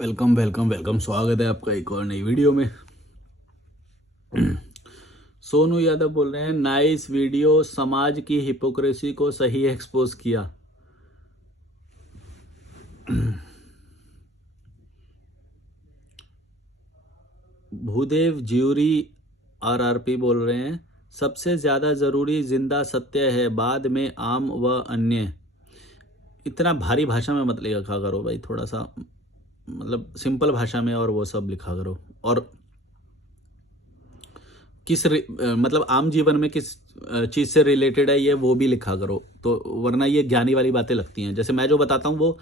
Welcome welcome welcome, स्वागत है आपका एक और नई वीडियो में। सोनू यादव बोल रहे हैं, नाइस वीडियो, समाज की हिपोक्रेसी को सही एक्सपोज किया। भूदेव ज्यूरी आरआरपी बोल रहे हैं, सबसे ज़्यादा ज़रूरी जिंदा सत्य है, बाद में आम व अन्य। इतना भारी भाषा में मत लिखा करो भाई, थोड़ा सा मतलब सिंपल भाषा में और वो सब लिखा करो। और मतलब आम जीवन में किस चीज़ से रिलेटेड है ये वो भी लिखा करो, तो वरना ये ज्ञानी वाली बातें लगती हैं। जैसे मैं जो बताता हूँ वो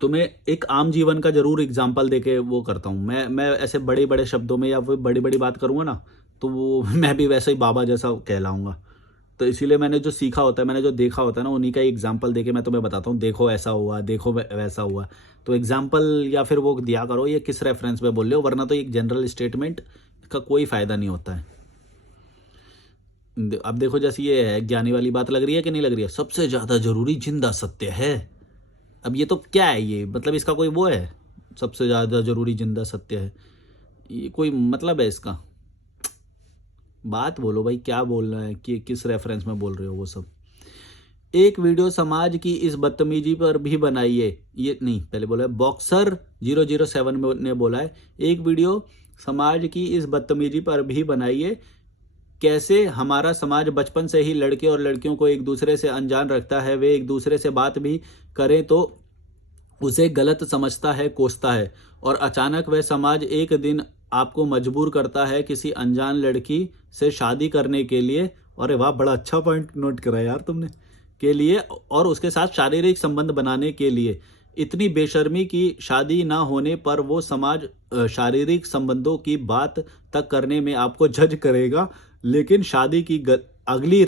तुम्हें एक आम जीवन का जरूर एग्जाम्पल देके वो करता हूँ। मैं ऐसे बड़े बड़े शब्दों में या फिर बड़ी बड़ी बात करूँगा ना, तो वो मैं भी वैसे ही बाबा जैसा कहलाऊंगा। तो इसीलिए मैंने जो सीखा होता है, मैंने जो देखा होता है ना, उन्हीं का एग्जाम्पल देके मैं तुम्हें बताता हूँ, देखो ऐसा हुआ, देखो वैसा हुआ। तो एग्जाम्पल या फिर वो दिया करो, ये किस रेफरेंस पे बोल रहे हो, वरना तो एक जनरल स्टेटमेंट का कोई फ़ायदा नहीं होता है। अब देखो, जैसे ये है, ज्ञानी वाली बात लग रही है कि नहीं लग रही है, सबसे ज़्यादा जरूरी जिंदा सत्य है। अब ये तो क्या है, ये मतलब इसका कोई वो है, सबसे ज़्यादा जरूरी जिंदा सत्य है, ये कोई मतलब है इसका? बात बोलो भाई, क्या बोलना है, कि किस रेफरेंस में बोल रहे हो वो सब। एक वीडियो समाज की इस बदतमीजी पर भी बनाइए, ये नहीं, पहले बोला है बॉक्सर 007 ने बोला है, एक वीडियो समाज की इस बदतमीजी पर भी बनाइए, कैसे हमारा समाज बचपन से ही लड़के और लड़कियों को एक दूसरे से अनजान रखता है, वे एक दूसरे से बात भी करें तो उसे गलत समझता है, कोसता है, और अचानक वह समाज एक दिन आपको मजबूर करता है किसी अनजान लड़की से शादी करने के लिए। अरे वाह, बड़ा अच्छा पॉइंट नोट करा यार तुमने, के लिए, और उसके साथ शारीरिक संबंध बनाने के लिए। इतनी बेशर्मी की शादी ना होने पर वो समाज शारीरिक संबंधों की बात तक करने में आपको जज करेगा, लेकिन शादी की अगली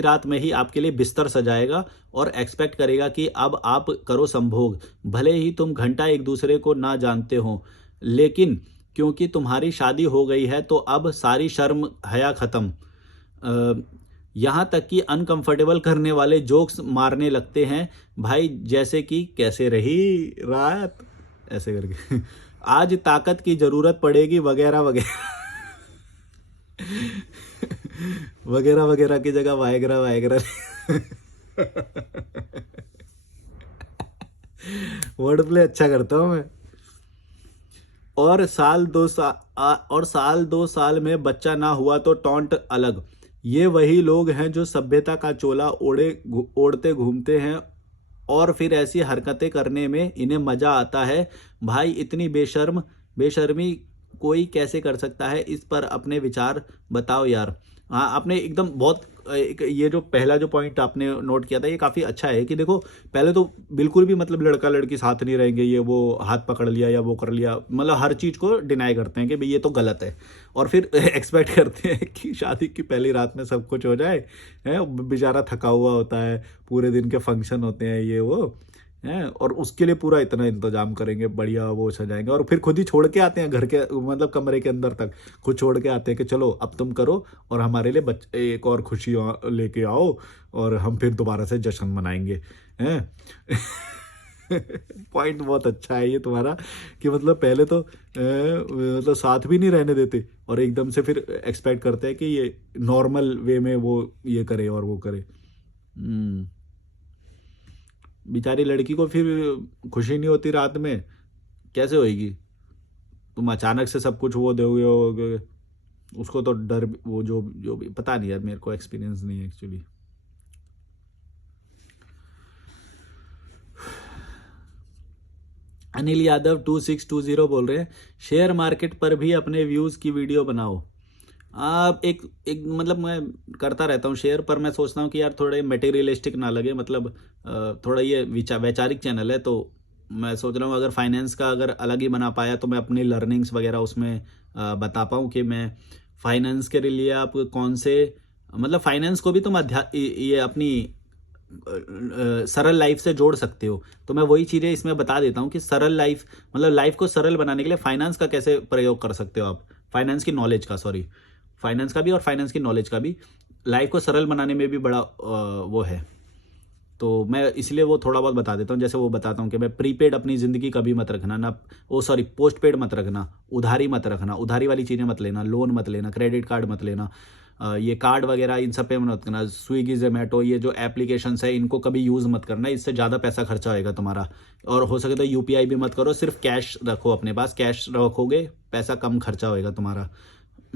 रात में ही आपके लिए बिस्तर सजाएगा और एक्सपेक्ट करेगा कि अब आप करो संभोग। भले ही तुम घंटा एक दूसरे को ना जानते हो, लेकिन क्योंकि तुम्हारी शादी हो गई है तो अब सारी शर्म हया खत्म। यहाँ तक कि अनकंफर्टेबल करने वाले जोक्स मारने लगते हैं भाई, जैसे कि कैसे रही रात, ऐसे करके आज ताकत की जरूरत पड़ेगी, वगैरह वगैरह। वगैरह वगैरह की जगह वायगरा वायगरा। वर्ड प्ले अच्छा करता हूँ मैं। और साल 2 साल में बच्चा ना हुआ तो टॉन्ट अलग। ये वही लोग हैं जो सभ्यता का चोला ओढ़ते घूमते हैं और फिर ऐसी हरकतें करने में इन्हें मजा आता है। भाई इतनी बेशर्मी कोई कैसे कर सकता है, इस पर अपने विचार बताओ यार। हाँ, आपने एकदम बहुत ये जो पहला जो पॉइंट आपने नोट किया था, ये काफ़ी अच्छा है कि देखो, पहले तो बिल्कुल भी मतलब लड़का लड़की साथ नहीं रहेंगे, ये वो हाथ पकड़ लिया या वो कर लिया, मतलब हर चीज़ को डिनाई करते हैं कि भाई ये तो गलत है, और फिर एक्सपेक्ट करते हैं कि शादी की पहली रात में सब कुछ हो जाए। है, बेचारा थका हुआ होता है, पूरे दिन के फंक्शन होते हैं ये वो हैं, और उसके लिए पूरा इतना इंतजाम करेंगे, बढ़िया वो सजाएंगे, और फिर खुद ही छोड़ के आते हैं घर के, मतलब कमरे के अंदर तक खुद छोड़ के आते हैं कि चलो अब तुम करो और हमारे लिए एक और खुशी लेके आओ, और हम फिर दोबारा से जश्न मनाएंगे। हैं। पॉइंट बहुत अच्छा है ये तुम्हारा, कि मतलब पहले तो मतलब साथ भी नहीं रहने देते, और एकदम से फिर एक्सपेक्ट करते हैं कि ये नॉर्मल वे में वो ये करे और वो करे। बेचारी लड़की को फिर खुशी नहीं होती रात में, कैसे होएगी? तुम अचानक से सब कुछ वो दोगे हो, उसको तो डर, वो जो जो भी पता नहीं यार, मेरे को एक्सपीरियंस नहीं है एक्चुअली। अनिल यादव 2620 बोल रहे हैं, शेयर मार्केट पर भी अपने व्यूज़ की वीडियो बनाओ। आप एक एक मतलब मैं करता रहता हूँ शेयर, पर मैं सोचता हूँ कि यार थोड़े मटेरियलिस्टिक ना लगे, मतलब थोड़ा ये वैचारिक चैनल है, तो मैं सोच रहा हूँ अगर फाइनेंस का अगर अलग ही बना पाया तो मैं अपनी लर्निंग्स वगैरह उसमें बता पाऊँ कि मैं फाइनेंस के लिए आप कौन से, मतलब फाइनेंस को भी तुम ये अपनी सरल लाइफ से जोड़ सकते हो। तो मैं वही चीज़ें इसमें बता देता हूँ कि सरल लाइफ, मतलब लाइफ को सरल बनाने के लिए फाइनेंस का कैसे प्रयोग कर सकते हो आप, फाइनेंस की नॉलेज का, सॉरी, फाइनेंस का भी और फाइनेंस की नॉलेज का भी लाइफ को सरल बनाने में भी बड़ा वो है। तो मैं इसलिए वो थोड़ा बहुत बता देता हूँ। जैसे वो बताता हूँ कि मैं प्रीपेड अपनी ज़िंदगी कभी मत रखना, ना सॉरी पोस्ट पेड मत रखना, उधारी मत रखना, उधारी वाली चीज़ें मत लेना, लोन मत लेना, क्रेडिट कार्ड मत लेना, ये कार्ड वगैरह इन सब पे मत करना, स्विगी ज़ोमैटो ये जो एप्लीकेशंस है इनको कभी यूज़ मत करना, इससे ज़्यादा पैसा खर्चा होएगा तुम्हारा। और हो सके तो यूपीआई भी मत करो, सिर्फ कैश रखो अपने पास, कैश रखोगे पैसा कम खर्चा होएगा तुम्हारा।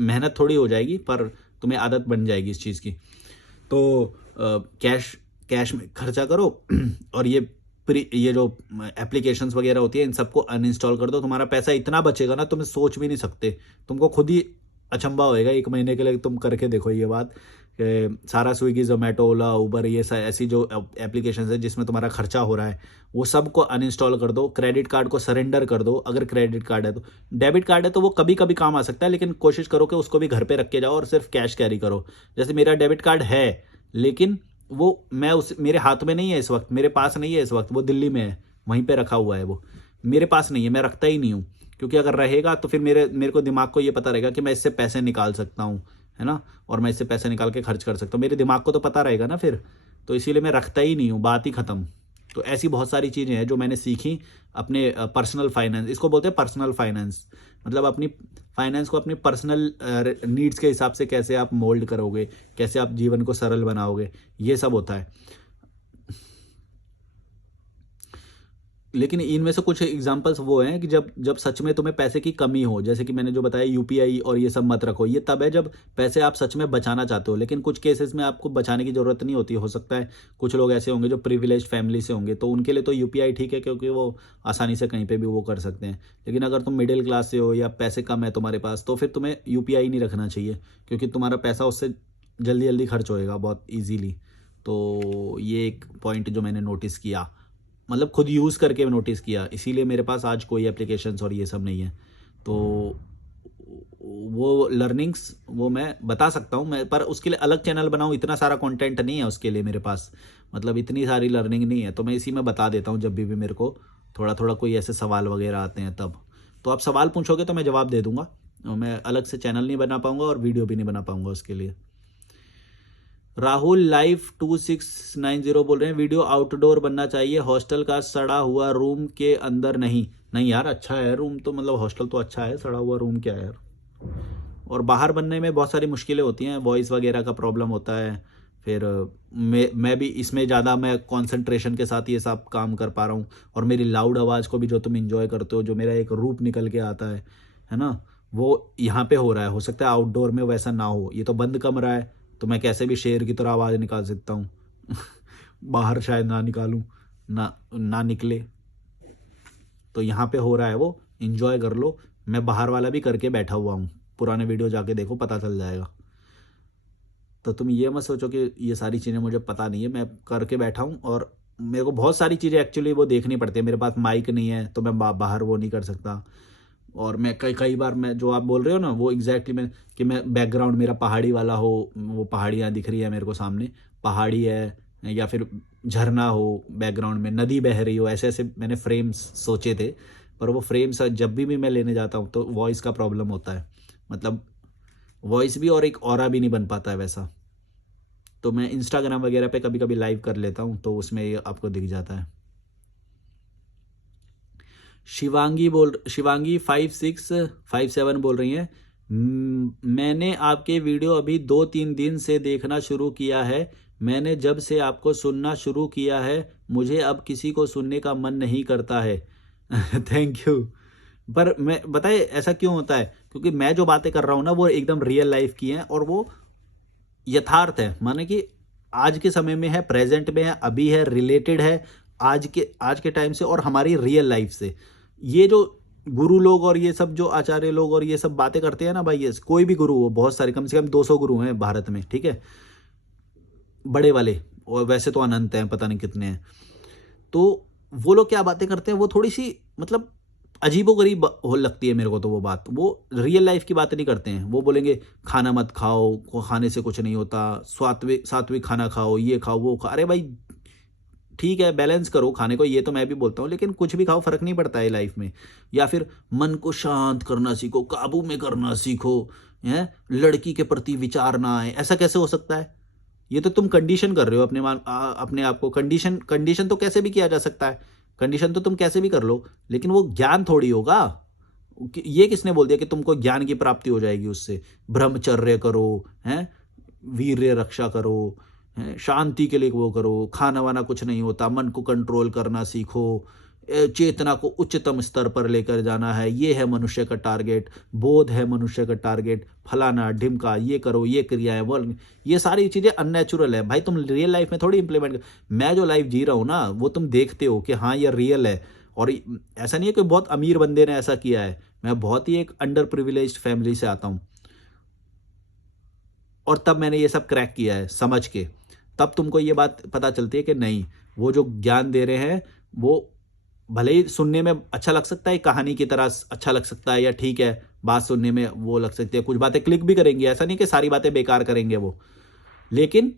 मेहनत थोड़ी हो जाएगी पर तुम्हें आदत बन जाएगी इस चीज़ की। तो कैश कैश में खर्चा करो और ये जो एप्लीकेशंस वगैरह होती है इन सबको अनइंस्टॉल कर दो। तुम्हारा पैसा इतना बचेगा ना तुम सोच भी नहीं सकते। तुमको खुद ही अचंभा होएगा 1 महीने के लिए तुम करके देखो ये बात कि सारा स्विगी, ज़ोमैटो, ओला, उबर ये ऐसी जो एप्लीकेशंस है जिसमें तुम्हारा खर्चा हो रहा है वो सबको अनइंस्टॉल कर दो। क्रेडिट कार्ड को सरेंडर कर दो अगर क्रेडिट कार्ड है तो। डेबिट कार्ड है तो वो कभी-कभी काम आ सकता है लेकिन कोशिश करो कि उसको भी घर पे रख के जाओ और सिर्फ कैश कैरी करो। जैसे मेरा डेबिट कार्ड है लेकिन वो मेरे हाथ में नहीं है इस वक्त, मेरे पास नहीं है इस वक्त, वो दिल्ली में है, वहीं पे रखा हुआ है वो। मेरे पास नहीं है, मैं रखता ही नहीं हूँ क्योंकि अगर रहेगा तो फिर मेरे को दिमाग को ये पता रहेगा कि मैं इससे पैसे निकाल सकता हूँ, है ना? और मैं इससे पैसे निकाल के खर्च कर सकता हूँ। मेरे दिमाग को तो पता रहेगा ना फिर, तो इसीलिए मैं रखता ही नहीं हूँ, बात ही खत्म। तो ऐसी बहुत सारी चीज़ें हैं जो मैंने सीखी अपने पर्सनल फाइनेंस, इसको बोलते हैं पर्सनल फाइनेंस। मतलब अपनी फाइनेंस को अपनी पर्सनल नीड्स के हिसाब से कैसे आप मोल्ड करोगे, कैसे आप जीवन को सरल बनाओगे, ये सब होता है। लेकिन इनमें से कुछ एग्जांपल्स वो हैं कि जब जब सच में तुम्हें पैसे की कमी हो, जैसे कि मैंने जो बताया यूपीआई और ये सब मत रखो। ये तब है जब पैसे आप सच में बचाना चाहते हो, लेकिन कुछ केसेस में आपको बचाने की ज़रूरत नहीं होती। हो सकता है कुछ लोग ऐसे होंगे जो प्रिविलेज्ड फैमिली से होंगे, तो उनके लिए तो यूपीआई ठीक है क्योंकि वो आसानी से कहीं पे भी वो कर सकते हैं। लेकिन अगर तुम मिडिल क्लास से हो या पैसे कम है तुम्हारे पास, तो फिर तुम्हें यूपीआई नहीं रखना चाहिए क्योंकि तुम्हारा पैसा उससे जल्दी जल्दी खर्च होएगा बहुत ईजीली। तो ये एक पॉइंट जो मैंने नोटिस किया, मतलब खुद यूज़ करके नोटिस किया, इसीलिए मेरे पास आज कोई एप्लीकेशंस और ये सब नहीं है। तो वो लर्निंग्स वो मैं बता सकता हूँ मैं, पर उसके लिए अलग चैनल बनाऊँ इतना सारा कंटेंट नहीं है उसके लिए मेरे पास, मतलब इतनी सारी लर्निंग नहीं है। तो मैं इसी में बता देता हूँ जब भी मेरे को थोड़ा थोड़ा कोई ऐसे सवाल वगैरह आते हैं तब। तो आप सवाल पूछोगे तो मैं जवाब दे दूंगा, और मैं अलग से चैनल नहीं बना पाऊंगा और वीडियो भी नहीं बना पाऊंगा उसके लिए। राहुल लाइफ 2690 बोल रहे हैं, वीडियो आउटडोर बनना चाहिए, हॉस्टल का सड़ा हुआ रूम के अंदर नहीं। नहीं यार, अच्छा है रूम तो, मतलब हॉस्टल तो अच्छा है, सड़ा हुआ रूम क्या है यार। और बाहर बनने में बहुत सारी मुश्किलें होती हैं, वॉइस वगैरह का प्रॉब्लम होता है। फिर मैं भी इसमें ज़्यादा मैं कंसंट्रेशन के साथ ये सब काम कर पा रहा हूँ, और मेरी लाउड आवाज़ को भी जो तुम इंजॉय करते हो, जो मेरा एक रूप निकल के आता है ना, वो यहाँ पे हो रहा है। हो सकता है आउटडोर में वैसा ना हो, ये तो बंद कमरा है तो मैं कैसे भी शेर की तरह आवाज़ निकाल सकता हूँ बाहर शायद ना निकालूँ, ना निकले। तो यहाँ पे हो रहा है, वो इंजॉय कर लो। मैं बाहर वाला भी करके बैठा हुआ हूँ, पुराने वीडियो जाके देखो, पता चल जाएगा। तो तुम ये मत सोचो कि ये सारी चीज़ें मुझे पता नहीं है, मैं करके बैठा हूँ। और मेरे को बहुत सारी चीज़ें एक्चुअली वो देखनी पड़ती है। मेरे पास माइक नहीं है तो मैं बाहर वो नहीं कर सकता। और मैं कई बार, मैं जो आप बोल रहे हो ना, वो एग्जैक्टली मैं कि मैं बैकग्राउंड मेरा पहाड़ी वाला हो, वो पहाड़ियाँ दिख रही है मेरे को सामने, पहाड़ी है या फिर झरना हो बैकग्राउंड में, नदी बह रही हो, ऐसे ऐसे मैंने फ्रेम्स सोचे थे। पर वो फ्रेम्स जब भी मैं लेने जाता हूँ तो वॉइस का प्रॉब्लम होता है, मतलब वॉइस भी और एक ऑरा भी नहीं बन पाता है वैसा। तो मैं इंस्टाग्राम वगैरह पे कभी कभी लाइव कर लेता हूँ तो उसमें ये आपको दिख जाता है। शिवांगी 5657 बोल रही हैं, मैंने आपके वीडियो अभी 2-3 दिन से देखना शुरू किया है। मैंने जब से आपको सुनना शुरू किया है मुझे अब किसी को सुनने का मन नहीं करता है थैंक यू। पर मैं बताए ऐसा क्यों होता है, क्योंकि मैं जो बातें कर रहा हूँ ना वो एकदम रियल लाइफ की हैं और वो यथार्थ है, माने कि आज के समय में है, प्रेजेंट में है, अभी है, रिलेटेड है आज के टाइम से और हमारी रियल लाइफ से। ये जो गुरु लोग और ये सब जो आचार्य लोग और ये सब बातें करते हैं ना भाई, ये कोई भी गुरु हो, बहुत सारे, कम से कम 200 गुरु हैं भारत में, ठीक है, बड़े वाले, और वैसे तो अनंत हैं, पता नहीं कितने हैं। तो वो लोग क्या बातें करते हैं वो थोड़ी सी मतलब अजीबोगरीब हो लगती है मेरे को। तो वो बात, वो रियल लाइफ की बातें नहीं करते हैं। वो बोलेंगे खाना मत खाओ, खाने से कुछ नहीं होता, सात्विक सात्विक खाना खाओ, ये खाओ वो खाओ। अरे भाई ठीक है, बैलेंस करो खाने को, ये तो मैं भी बोलता हूँ, लेकिन कुछ भी खाओ, फर्क नहीं पड़ता है लाइफ में। या फिर मन को शांत करना सीखो, काबू में करना सीखो, है, लड़की के प्रति विचार ना आए, ऐसा कैसे हो सकता है? ये तो तुम कंडीशन कर रहे हो अपने आप को। कंडीशन तो कैसे भी किया जा सकता है, कंडीशन तो तुम कैसे भी कर लो, लेकिन वो ज्ञान थोड़ी होगा। ये किसने बोल दिया कि तुमको ज्ञान की प्राप्ति हो जाएगी उससे? ब्रह्मचर्य करो, हैं, वीर्य रक्षा करो, हैं, शांति के लिए वो करो, खाना वाना कुछ नहीं होता, मन को कंट्रोल करना सीखो, चेतना को उच्चतम स्तर पर लेकर जाना है, ये है मनुष्य का टारगेट, बोध है मनुष्य का टारगेट, फलाना ढिमका, ये करो, ये क्रियाएं, वो, ये सारी चीज़ें अननेचुरल है भाई। तुम रियल लाइफ में थोड़ी इंप्लीमेंट कर। मैं जो लाइफ जी रहा हूँ ना, वो तुम देखते हो कि हाँ ये रियल है। और ऐसा नहीं है कि बहुत अमीर बंदे ने ऐसा किया है, मैं बहुत ही एक अंडर प्रिविलेज्ड फैमिली से आता हूँ, और तब मैंने ये सब क्रैक किया है समझ के। तब तुमको ये बात पता चलती है कि नहीं, वो जो ज्ञान दे रहे हैं वो भले ही सुनने में अच्छा लग सकता है, कहानी की तरह अच्छा लग सकता है, या ठीक है बात सुनने में वो लग सकती है, कुछ बातें क्लिक भी करेंगी, ऐसा नहीं कि सारी बातें बेकार करेंगे वो, लेकिन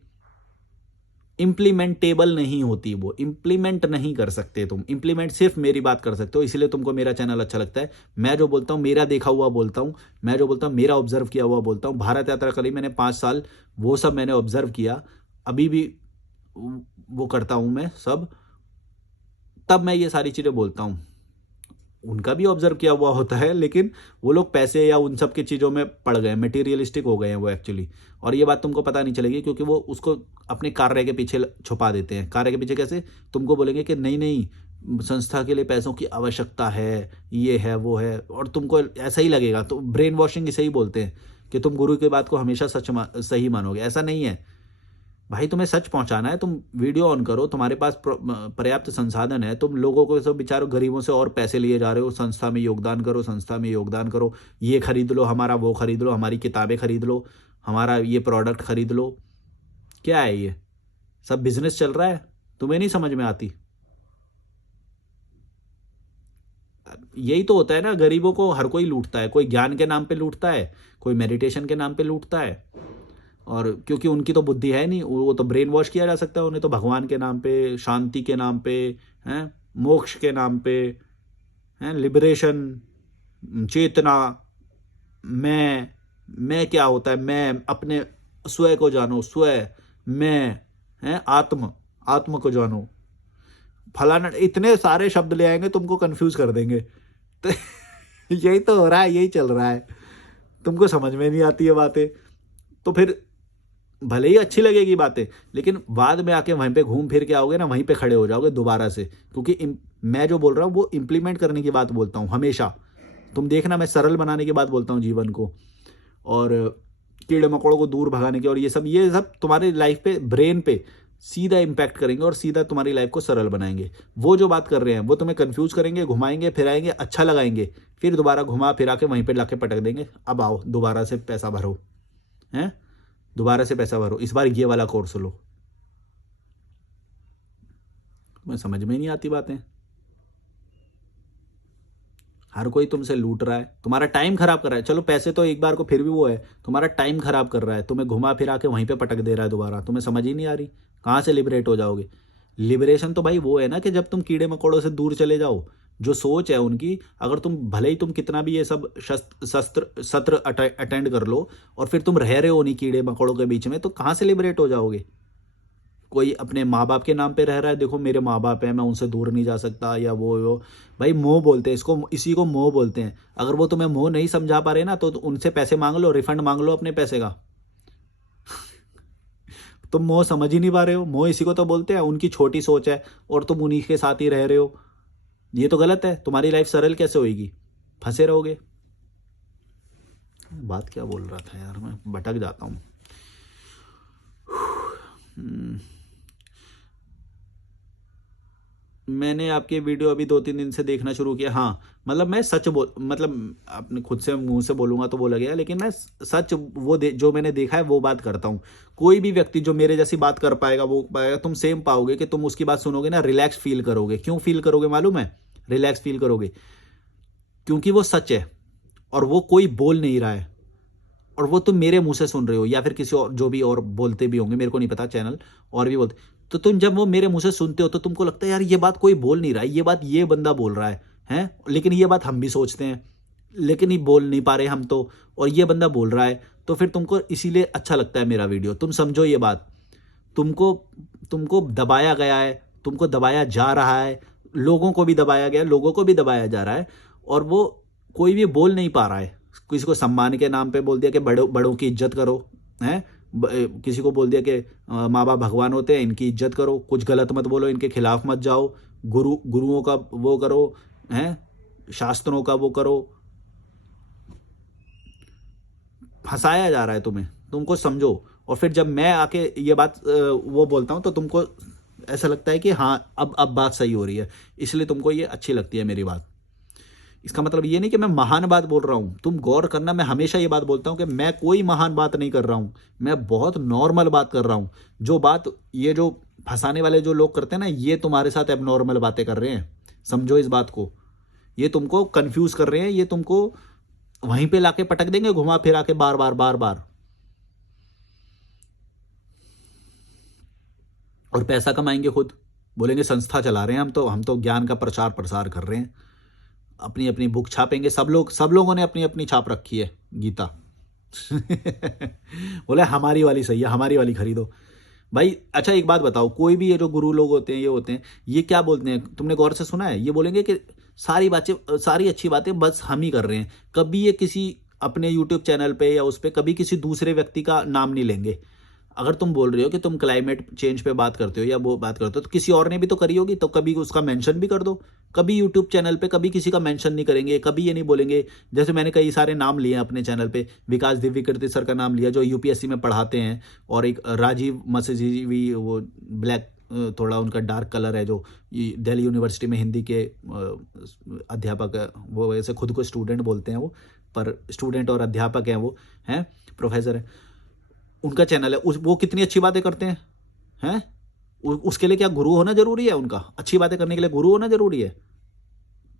इम्प्लीमेंटेबल नहीं होती, वो इम्प्लीमेंट नहीं कर सकते तुम। इम्प्लीमेंट सिर्फ मेरी बात कर सकते हो, इसलिए तुमको मेरा चैनल अच्छा लगता है। मैं जो बोलता हूँ मेरा देखा हुआ बोलता हूँ, मैं जो बोलता हूँ मेरा ऑब्जर्व किया हुआ बोलता हूँ। भारत यात्रा करी मैंने 5 साल, वो सब मैंने ऑब्जर्व किया, अभी भी वो करता हूँ मैं सब, तब मैं ये सारी चीज़ें बोलता हूँ। उनका भी ऑब्जर्व किया हुआ होता है, लेकिन वो लोग पैसे या उन सब की चीज़ों में पड़ गए, मटेरियलिस्टिक हो गए हैं वो एक्चुअली। और ये बात तुमको पता नहीं चलेगी, क्योंकि वो उसको अपने कार्य के पीछे छुपा देते हैं। कार्य के पीछे कैसे? तुमको बोलेंगे कि नहीं नहीं, संस्था के लिए पैसों की आवश्यकता है, ये है वो है, और तुमको ऐसा ही लगेगा। तो ब्रेन वॉशिंग इसे ही बोलते हैं कि तुम गुरु की बात को हमेशा सही मानोगे। ऐसा नहीं है भाई, तुम्हें सच पहुंचाना है, तुम वीडियो ऑन करो, तुम्हारे पास पर्याप्त संसाधन है, तुम लोगों को सब बेचारों गरीबों से और पैसे लिए जा रहे हो, संस्था में योगदान करो, संस्था में योगदान करो, ये खरीद लो हमारा, वो खरीद लो, हमारी किताबें खरीद लो, हमारा ये प्रोडक्ट खरीद लो। क्या है ये सब? बिजनेस चल रहा है, तुम्हें नहीं समझ में आती? यही तो होता है ना, गरीबों को हर कोई लूटता है, कोई ज्ञान के नाम पे लूटता है, कोई मेडिटेशन के नाम पे लूटता है, और क्योंकि उनकी तो बुद्धि है नहीं, वो तो ब्रेन वॉश किया जा सकता है उन्हें तो भगवान के नाम पे, शांति के नाम पे, हैं, मोक्ष के नाम पे, हैं, लिबरेशन, चेतना, मैं क्या होता है, मैं अपने स्वयं को जानो, स्वयं मैं, हैं, आत्म को जानो, फलाना, इतने सारे शब्द ले आएंगे तुमको कंफ्यूज कर देंगे। तो यही तो हो रहा है, यही चल रहा है, तुमको समझ में नहीं आती है बातें, तो फिर भले ही अच्छी लगेगी बातें, लेकिन बाद में आके वहीं पे घूम फिर के आओगे ना, वहीं पे खड़े हो जाओगे दोबारा से, क्योंकि मैं जो बोल रहा हूँ वो इम्प्लीमेंट करने की बात बोलता हूँ हमेशा। तुम देखना, मैं सरल बनाने की बात बोलता हूँ जीवन को, और कीड़े मकोड़ों को दूर भगाने की, और ये सब तुम्हारी लाइफ पे, ब्रेन पे सीधा इम्पैक्ट करेंगे और सीधा तुम्हारी लाइफ को सरल बनाएंगे। वो जो बात कर रहे हैं वो तुम्हें कंफ्यूज करेंगे, घुमाएंगे फिराएंगे, अच्छा लगाएंगे, फिर दोबारा घुमा फिरा के वहीं पे लाके पटक देंगे, अब आओ दोबारा से पैसा भरो, हैं, दोबारा से पैसा भरो, इस बार ये वाला कोर्स लो। तुम्हें समझ में नहीं आती बातें, हर कोई तुमसे लूट रहा है, तुम्हारा टाइम खराब कर रहा है। चलो पैसे तो एक बार को फिर भी वो है, तुम्हारा टाइम खराब कर रहा है, तुम्हें घुमा फिरा के वहीं पे पटक दे रहा है दोबारा, तुम्हें समझ ही नहीं आ रही कहाँ से लिबरेट हो जाओगे। लिबरेशन तो भाई वो है ना कि जब तुम कीड़े मकोड़ों से दूर चले जाओ, जो सोच है उनकी, अगर तुम भले ही तुम कितना भी ये सब सत्र अटेंड कर लो, और फिर तुम रह रहे हो उन्हीं कीड़े मकोड़ों के बीच में, तो कहाँ से लिबरेट हो जाओगे? कोई अपने माँ बाप के नाम पे रह रहा है, देखो मेरे माँ बाप हैं, मैं उनसे दूर नहीं जा सकता, या वो भाई मोह बोलते हैं इसको, इसी को मोह बोलते हैं। अगर वो तुम्हें मोह नहीं समझा पा रहे ना, तो उनसे पैसे मांग लो, रिफंड मांग लो अपने पैसे का। तुम मोह समझ ही नहीं पा रहे हो, मोह इसी को तो बोलते हैं, उनकी छोटी सोच है और तुम उन्हीं के साथ ही रह रहे हो। ये तो गलत है, तुम्हारी लाइफ सरल कैसे होगी? फंसे रहोगे। बात क्या बोल रहा था यार, मैं भटक जाता हूँ। मैंने आपके वीडियो अभी 2-3 दिन से देखना शुरू किया। हाँ, मतलब मैं सच मतलब अपने खुद से मुंह से बोलूँगा तो वो लगेगा, लेकिन मैं सच वो जो मैंने देखा है वो बात करता हूँ। कोई भी व्यक्ति जो मेरे जैसी बात कर पाएगा वो पाएगा, तुम सेम पाओगे कि तुम उसकी बात सुनोगे ना, रिलैक्स फील करोगे। क्यों फील करोगे मालूम है? रिलैक्स फील करोगे क्योंकि वो सच है और वो कोई बोल नहीं रहा है, और वो तुम मेरे मुंह से सुन रहे हो, या फिर किसी और जो भी और बोलते भी होंगे, मेरे को नहीं पता, चैनल और भी बोलते, तो तुम जब वो मेरे मुंह से सुनते हो तो तुमको लगता है यार ये बात कोई बोल नहीं रहा है, ये बात ये बंदा बोल रहा है, हैं, लेकिन ये बात हम भी सोचते हैं, लेकिन ये बोल नहीं पा रहे हम तो, और ये बंदा बोल रहा है, तो फिर तुमको इसीलिए अच्छा लगता है मेरा वीडियो। तुम समझो ये बात, तुमको तुमको दबाया गया है, तुमको दबाया जा रहा है, लोगों को भी दबाया गया है, लोगों को भी दबाया जा रहा है, और वो कोई भी बोल नहीं पा रहा है। किसी को सम्मान के नाम पे बोल दिया कि बड़ों बड़ों की इज्जत करो, हैं? किसी को बोल दिया कि माँ बाप भगवान होते हैं, इनकी इज्जत करो, कुछ गलत मत बोलो, इनके खिलाफ मत जाओ, गुरुओं का वो करो, हैं? शास्त्रों का वो करो। फंसाया जा रहा है तुम्हें, तुमको समझो। और फिर जब मैं आके ये बात वो बोलता हूँ तो तुमको ऐसा लगता है कि हाँ अब बात सही हो रही है, इसलिए तुमको ये अच्छी लगती है मेरी बात। इसका मतलब ये नहीं कि मैं महान बात बोल रहा हूँ, तुम गौर करना, मैं हमेशा ये बात बोलता हूँ कि मैं कोई महान बात नहीं कर रहा हूँ, मैं बहुत नॉर्मल बात कर रहा हूँ। जो बात ये जो फंसाने वाले जो लोग करते हैं ना, ये तुम्हारे साथ एबनॉर्मल बातें कर रहे हैं, समझो इस बात को। ये तुमको कंफ्यूज कर रहे हैं, ये तुमको वहीं पे लाके पटक देंगे घुमा फिरा के बार बार बार बार, और पैसा कमाएंगे खुद। बोलेंगे संस्था चला रहे हैं हम तो ज्ञान का प्रचार प्रसार कर रहे हैं, अपनी अपनी बुक छापेंगे। सब लोगों ने अपनी अपनी छाप रखी है गीता। बोले हमारी वाली सही है, हमारी वाली खरीदो भाई। अच्छा एक बात बताओ, कोई भी ये जो गुरु लोग होते हैं, ये होते हैं, ये क्या बोलते हैं, तुमने गौर से सुना है? ये बोलेंगे कि सारी बातें, सारी अच्छी बातें बस हम ही कर रहे हैं। कभी ये किसी अपने यूट्यूब चैनल पे या उस पे कभी किसी दूसरे व्यक्ति का नाम नहीं लेंगे। अगर तुम बोल रहे हो कि तुम क्लाइमेट चेंज पे बात करते हो या वो बात करते हो, तो किसी और ने भी तो करी होगी, तो कभी उसका मेंशन भी कर दो। कभी यूट्यूब चैनल पे कभी किसी का मेंशन नहीं करेंगे, कभी ये नहीं बोलेंगे। जैसे मैंने कई सारे नाम लिए अपने चैनल पे, विकास दिव्यकीर्ति सर का नाम लिया जो यूपीएससी में पढ़ाते हैं, और एक राजीव मसीजी, वो ब्लैक, थोड़ा उनका डार्क कलर है, जो दिल्ली यूनिवर्सिटी में हिंदी के अध्यापक है। वो वैसे खुद को स्टूडेंट बोलते हैं वो, पर स्टूडेंट और अध्यापक हैं वो, हैं प्रोफेसर हैं। उनका चैनल है, वो कितनी अच्छी बातें करते हैं, हैं? उसके लिए क्या गुरु होना जरूरी है? उनका अच्छी बातें करने के लिए गुरु होना जरूरी है?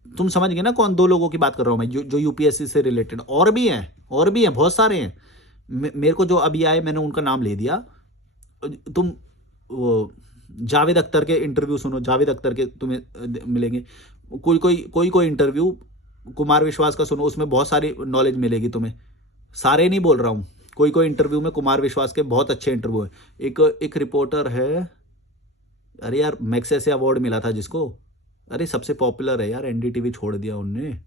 तुम समझ गए ना कौन दो लोगों की बात कर रहा हूं मैं, जो यूपीएससी से रिलेटेड। और भी हैं, और भी हैं, बहुत सारे हैं। मेरे को जो अभी आए मैंने उनका नाम ले दिया। तुम वो जावेद अख्तर के इंटरव्यू सुनो, जावेद अख्तर के तुम्हें मिलेंगे। कोई इंटरव्यू कुमार विश्वास का सुनो, उसमें बहुत सारी नॉलेज मिलेगी तुम्हें। सारे नहीं बोल रहा हूँ, कोई इंटरव्यू में कुमार विश्वास के बहुत अच्छे इंटरव्यू है। एक रिपोर्टर है, अरे यार मैक्सेस से अवार्ड मिला था जिसको, अरे सबसे पॉपुलर है यार, एनडीटीवी छोड़ दिया उनने।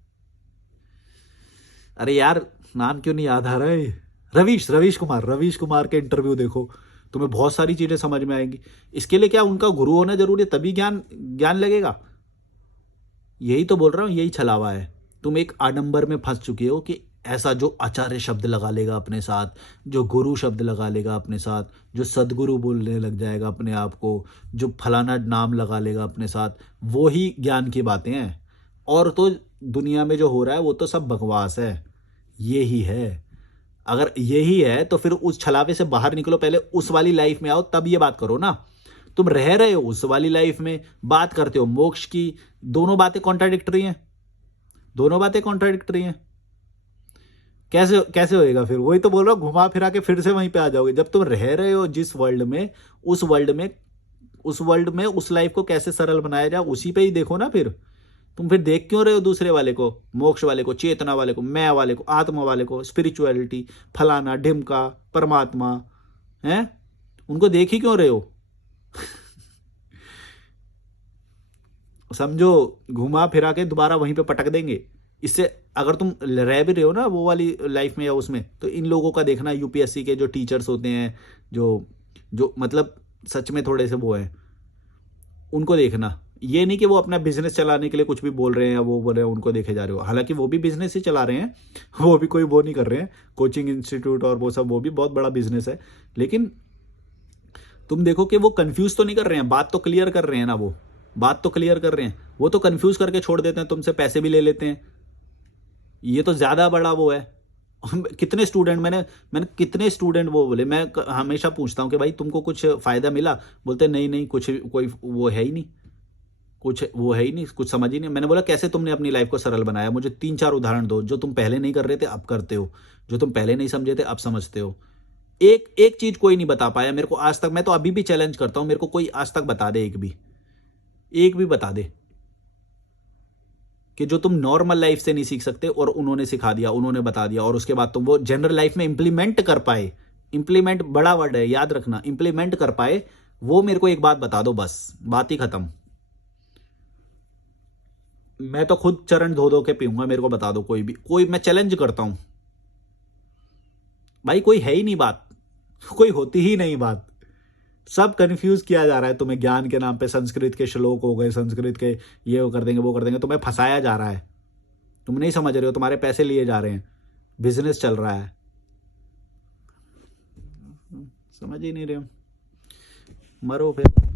अरे यार नाम क्यों नहीं याद आ रहा है? रवीश कुमार के इंटरव्यू देखो, तुम्हें बहुत सारी चीजें समझ में आएंगी। इसके लिए क्या उनका गुरु होना जरूरी है? तभी ज्ञान लगेगा। यही तो बोल रहा हूँ, यही छलावा है। तुम एक आडंबर में फंस चुके हो कि ऐसा जो आचार्य शब्द लगा लेगा अपने साथ, जो गुरु शब्द लगा लेगा अपने साथ, जो सदगुरु बोलने लग जाएगा अपने आप को, जो फलाना नाम लगा लेगा अपने साथ, वो ही ज्ञान की बातें हैं। और तो दुनिया में जो हो रहा है वो तो सब बकवास है। यही है, अगर यही है तो फिर उस छलावे से बाहर निकलो, पहले उस वाली लाइफ में आओ, तब ये बात करो ना। तुम रह रहे हो उस वाली लाइफ में, बात करते हो मोक्ष की, दोनों बातें कॉन्ट्राडिक्टरी हैं, दोनों बातें कॉन्ट्राडिक्टरी हैं। कैसे होएगा फिर? वही तो बोल रहा हूँ, घुमा फिरा के फिर से वहीं पे आ जाओगे। जब तुम रह रहे हो जिस वर्ल्ड में, उस वर्ल्ड में उस लाइफ को कैसे सरल बनाया जाए, उसी पे ही देखो ना। फिर तुम फिर देख क्यों रहे हो दूसरे वाले को, मोक्ष वाले को, चेतना वाले को, मैं वाले को, आत्मा वाले को, स्पिरिचुअलिटी, फलाना ढिमका, परमात्मा, हैं? उनको देख ही क्यों रहे हो? समझो, घुमा फिरा के दोबारा वहीं पे पटक देंगे। इससे अगर तुम रह भी रहे हो ना वो वाली लाइफ में या उसमें, तो इन लोगों का देखना, यूपीएससी के जो टीचर्स होते हैं, जो मतलब सच में थोड़े से वो हैं, उनको देखना। ये नहीं कि वो अपना बिजनेस चलाने के लिए कुछ भी बोल रहे हैं या वो बोल रहे हैं, उनको देखे जा रहे हो। हालांकि वो भी बिजनेस ही चला रहे हैं, वो भी कोई वो नहीं कर रहे हैं, कोचिंग इंस्टीट्यूट और वो सब, वो भी बहुत बड़ा बिजनेस है। लेकिन तुम देखो कि वो कंफ्यूज तो नहीं कर रहे हैं, बात तो क्लियर कर रहे हैं ना, वो बात तो क्लियर कर रहे हैं। वो तो कंफ्यूज करके छोड़ देते हैं, तुमसे पैसे भी ले लेते हैं। ये तो ज्यादा बड़ा वो है। कितने स्टूडेंट मैंने कितने स्टूडेंट वो बोले, मैं हमेशा पूछता हूँ कि भाई तुमको कुछ फायदा मिला? बोलते नहीं कुछ, कोई वो है ही नहीं, कुछ वो है ही नहीं, कुछ समझ ही नहीं। मैंने बोला कैसे तुमने अपनी लाइफ को सरल बनाया? मुझे 3-4 उदाहरण दो, जो तुम पहले नहीं कर रहे थे अब करते हो, जो तुम पहले नहीं समझे थे अब समझते हो। एक चीज कोई नहीं बता पाया मेरे को आज तक। मैं तो अभी भी चैलेंज करता हूं, मेरे को कोई आज तक बता दे, एक भी बता दे कि जो तुम नॉर्मल लाइफ से नहीं सीख सकते और उन्होंने सिखा दिया, उन्होंने बता दिया, और उसके बाद तुम वो जनरल लाइफ में इंप्लीमेंट कर पाए। इम्प्लीमेंट बड़ा वर्ड है, याद रखना, इम्प्लीमेंट कर पाए वो मेरे को एक बात बता दो, बस बात ही खत्म। मैं तो खुद चरण धो धो के पीऊंगा, मेरे को बता दो कोई मैं चैलेंज करता हूं भाई, कोई है ही नहीं बात, कोई होती ही नहीं बात। सब कंफ्यूज किया जा रहा है तुम्हें, ज्ञान के नाम पे संस्कृत के श्लोक हो गए, संस्कृत के ये वो कर देंगे वो कर देंगे, तुम्हें फंसाया जा रहा है, तुम नहीं समझ रहे हो, तुम्हारे पैसे लिए जा रहे हैं, बिजनेस चल रहा है, समझ ही नहीं रहे हो, मरो फिर।